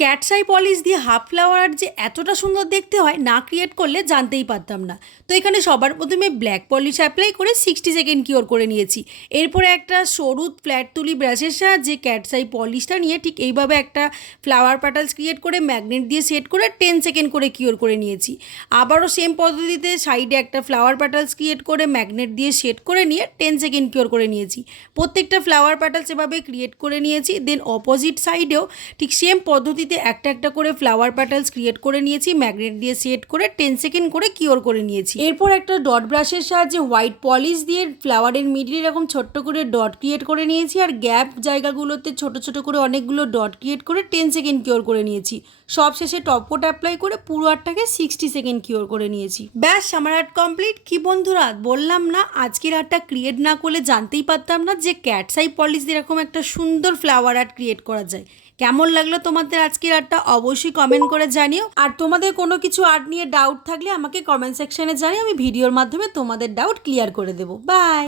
Cats I polish দিয়ে half flower art যে এতটা সুন্দর দেখতে হয় না ক্রিয়েট করলে জানতেই পারতাম না। তো এখানে সবার প্রথমে ব্ল্যাক পলিশ অ্যাপ্লাই করে 60 সেকেন্ড কিওর করে নিয়েছি। এরপরে একটা সরু ফ্ল্যাট তুলি ব্রাশের সাহায্যে ক্যাটস আই পলিশটা নিয়ে ঠিক এইভাবে একটা ফ্লাওয়ার প্যাটালস ক্রিয়েট করে ম্যাগনেট দিয়ে সেট করে 10 সেকেন্ড করে কিওর করে নিয়েছি। আবারও সেম পদ্ধতিতে সাইডে একটা ফ্লাওয়ার প্যাটালস ক্রিয়েট করে ম্যাগনেট দিয়ে সেট করে নিয়ে 10 সেকেন্ড কিওর করে নিয়েছি। প্রত্যেকটা ফ্লাওয়ার প্যাটালস এভাবে ক্রিয়েট করে নিয়েছি। দেন অপোজিট সাইডেও ঠিক সেম পদ্ধতিতে একটা একটা করে ফ্লাওয়ার প্যাটালস ক্রিয়েট করে নিয়েছি, ম্যাগনেট দিয়ে সেট করে 10 সেকেন্ড করে কিওর করে নিয়েছি। এরপর একটা ডট ব্রাশের সাহায্যে হোয়াইট পলিশ দিয়ে ফ্লাওয়ারের মিডিলে এরকম ছোট্ট করে ডট ক্রিয়েট করে নিয়েছি, আর গ্যাপ জায়গাগুলোতে ছোট ছোট করে অনেকগুলো ডট ক্রিয়েট করে 10 সেকেন্ড কিওর করে নিয়েছি। সব শেষে টপ কোট অ্যাপ্লাই করে পুরো আর্টটাকে 60 সেকেন্ড কিওর করে নিয়েছি। ব্যাস, আমার আর্ট কমপ্লিট। কি বন্ধুরা, বললাম না আজকের আর্টটা ক্রিয়েট না করলে জানতেই পারতাম না যে ক্যাটস আই পলিশ দিয়ে এরকম একটা সুন্দর ফ্লাওয়ার আর্ট ক্রিয়েট করা যায়। কেমন লাগলো তোমাদের আজকের আর্টটা অবশ্যই কমেন্ট করে জানিও। আর তোমাদের কোনো কিছু আর্ট নিয়ে ডাউট থাকলে আমাকে কমেন্ট সেকশনে জানিও, আমি ভিডিওর মাধ্যমে তোমাদের ডাউট ক্লিয়ার করে দেবো। বাই।